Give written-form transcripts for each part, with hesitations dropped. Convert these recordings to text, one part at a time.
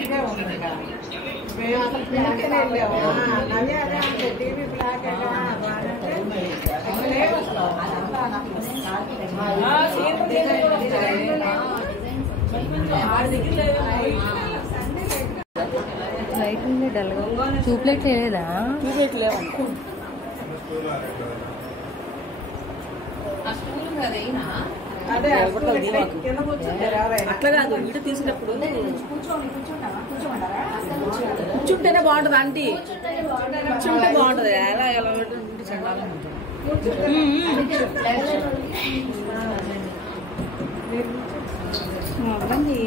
ఇదే ఉంది అదే అదే అంటే టీవీ బ్లాక్ లైట్ ఉంది డల్గా చూప్లెట్ లేదా చూపెట్టలేవు అదే అట్లా కాదు వీడియో తీసినప్పుడు కూర్చుంటేనే బాగుంటది ఆంటీ కూర్చుంటే బాగుంటది ఎలా ఎలా చండాలని అవ్వండి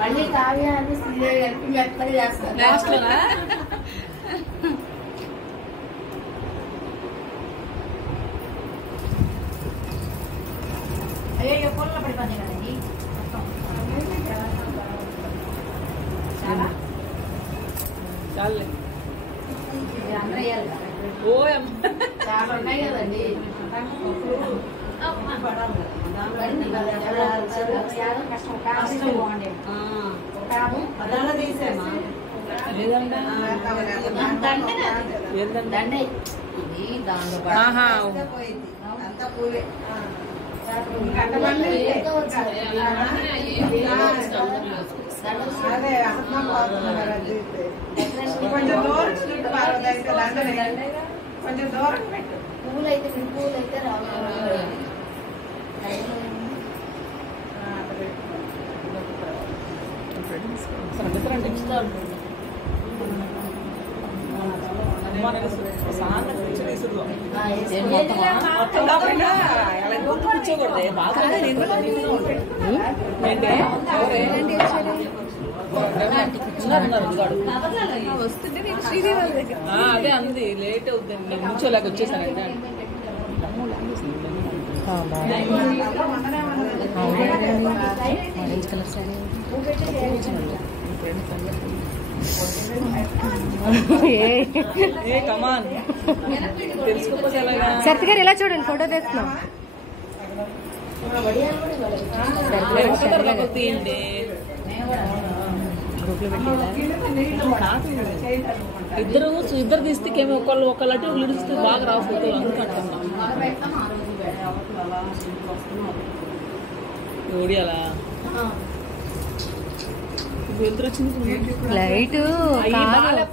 మళ్ళీ కావ్యాన్ని మెత్తగా చేస్తారు లాస్ట్ లోనా అయ్యో పొలంలో పడిపోయింది కదండి చాలా చాలే అందరూ వేయాలి ఓ చాలా ఉన్నాయి కదండి కష్టం బాగుండే దండే ఇది దానిలో అంతా పూలే అదే కొంచెం దూరం కొంచెం దూరం పెట్టు పూలైతే రావాలి కూర్చోకూడదు బాగా అదే అంది లేట్ అవుతుంది కూర్చోలేక వచ్చేసాను సరిత గారు ఎలా చూడండి ఫోటో తెస్తున్నాం ఇద్దరు తీస్తే ఒకళ్ళు అటు ఇడిస్తే బాగా రావు ఫోటోలు అందుకంటున్నా ఓడియాలా వెళ్తురు వచ్చింది లైట్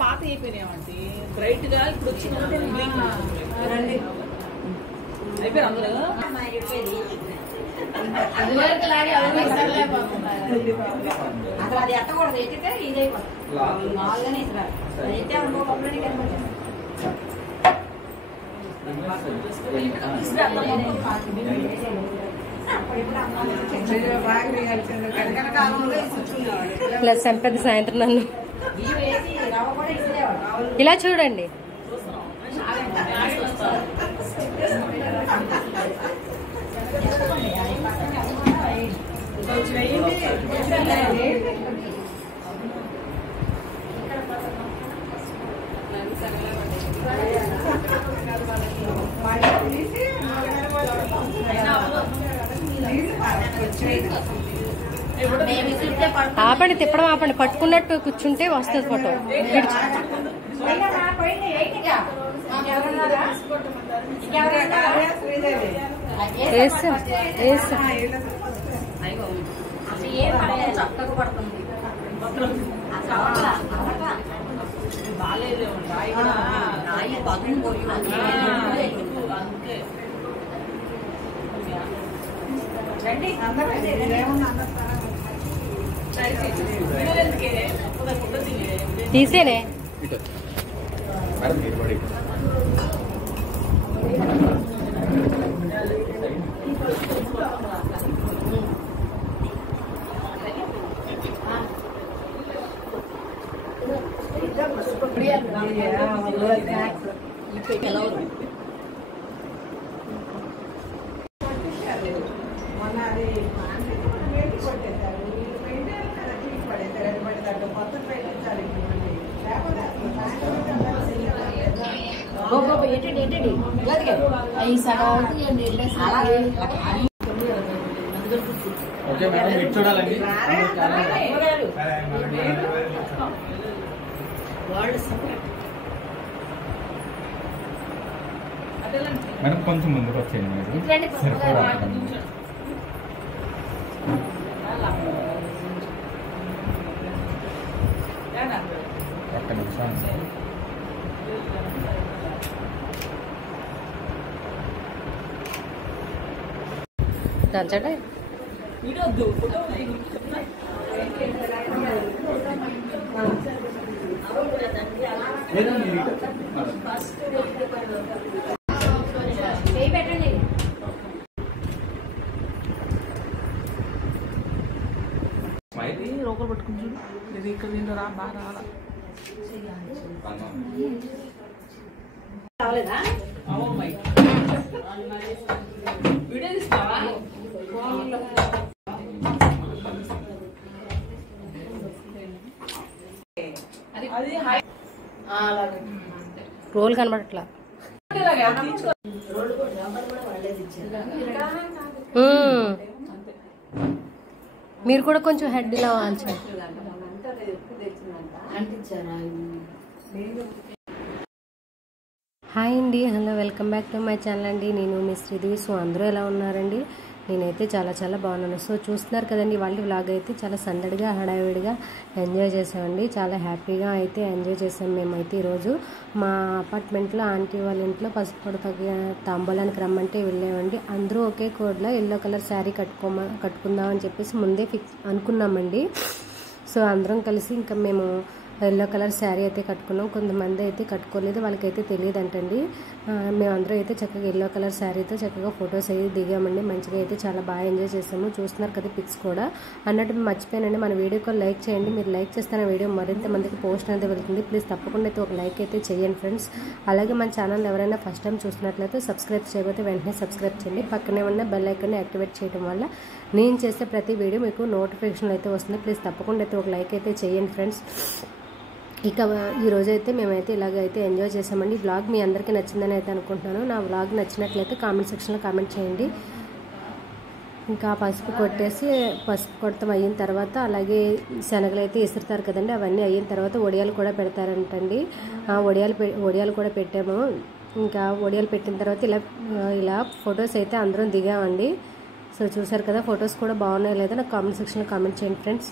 పాత అయిపోయినాయండి బ్రైట్ గా ఇప్పుడు వచ్చింది అయిపోయారు అందరూ అసలు అది ఎత్తకూడదు ఎత్తితే ఇదైపోతుంది మామూలుగానే ఇస్తారు అయితే ప్లస్ పెద్ద సాయంత్రం నన్ను ఇలా చూడండి ఆపండి తిప్పడం ఆపండి పట్టుకున్నట్టు కూర్చుంటే వస్తుంది ఫోటో తీసేనే ఓకే మేడం ఇటు చూడాలండి. మేడం కొంచెం ముందుకు వచ్చేయండి మీరు. ఒక్క నిమిషం. దంచడే రోకలు పట్టుకుని చూడు. ఇది ఇక్కడ దీంట్లో రా బాగా రాలా. వీడియో తీస్తావా? రోల్ కనబడట్లా. మీరు కూడా కొంచెం హెడ్ ఇలా వాల్చండి. హాయ్ అండి, hello, welcome back to my channel అండి. నేను మీ శ్రీదేవి. సో అందరూ ఎలా ఉన్నారండి? నేనైతే చాలా చాలా బాగున్నాను. సో చూస్తున్నారు కదండి, వాళ్ళ వ్లాగ్ అయితే చాలా సందడిగా హడావిడిగా ఎంజాయ్ చేసామండి. చాలా హ్యాపీగా అయితే ఎంజాయ్ చేసాం మేమైతే. ఈరోజు మా అపార్ట్మెంట్లో ఆంటీ వాళ్ళ ఇంట్లో పసుపు కొడతకి తాంబూలానికి రమ్మంటే వెళ్ళామండి. అందరూ ఒకే కోడ్లో ఎల్లో కలర్ శారీ కట్టుకుందాం అని చెప్పేసి ముందే అనుకున్నామండి. సో అందరం కలిసి ఇంకా మేము ఎల్లో కలర్ శారీ అయితే కట్టుకున్నాం. కొంతమంది అయితే కట్టుకోలేదు, వాళ్ళకైతే తెలియదు అంటండి. మేమందరం అయితే చక్కగా ఎల్లో కలర్ శారీతో చక్కగా ఫొటోస్ అయితే దిగామండి. మంచిగా అయితే చాలా బాగా ఎంజాయ్ చేసాము. చూస్తున్నారు కదా పిక్స్ కూడా. అన్నట్టు మర్చిపోయానండి, మన వీడియోకి లైక్ చేయండి. మీరు లైక్ చేస్తే నా వీడియో మరింత మందికి పోస్ట్ అనేది వెళ్తుంది. ప్లీజ్ తప్పకుండా అయితే ఒక లైక్ అయితే చేయండి ఫ్రెండ్స్. అలాగే మన ఛానల్ ఎవరైనా ఫస్ట్ టైం చూసినట్లయితే సబ్స్క్రైబ్ చేయకపోతే వెంటనే సబ్స్క్రైబ్ చేయండి. పక్కనే ఉన్న బెల్ ఐకాన్ని యాక్టివేట్ చేయడం వల్ల నేను చేసే ప్రతి వీడియో మీకు నోటిఫికేషన్ అయితే వస్తుంది. ప్లీజ్ తప్పకుండా అయితే ఒక లైక్ అయితే చేయండి ఫ్రెండ్స్. ఇక ఈరోజు అయితే మేమైతే ఇలాగైతే ఎంజాయ్ చేసామండి. వ్లాగ్ మీ అందరికీ నచ్చిందని అయితే అనుకుంటున్నాను. నా వ్లాగ్ నచ్చినట్లయితే కామెంట్ సెక్షన్లో కామెంట్ చేయండి. ఇంకా పసుపు కొడతాం అయిన తర్వాత అలాగే శనగలు అయితే ఇసురుతారు కదండి, అవన్నీ అయిన తర్వాత వడియాలు కూడా పెడతారంటండి. వడియాలు కూడా పెట్టాము. ఇంకా వడియాలు పెట్టిన తర్వాత ఇలా ఫొటోస్ అయితే అందరం దిగామండి. సో చూసారు కదా, ఫొటోస్ కూడా బాగున్నాయో లేదో నాకు కామెంట్ సెక్షన్లో కామెంట్ చేయండి ఫ్రెండ్స్.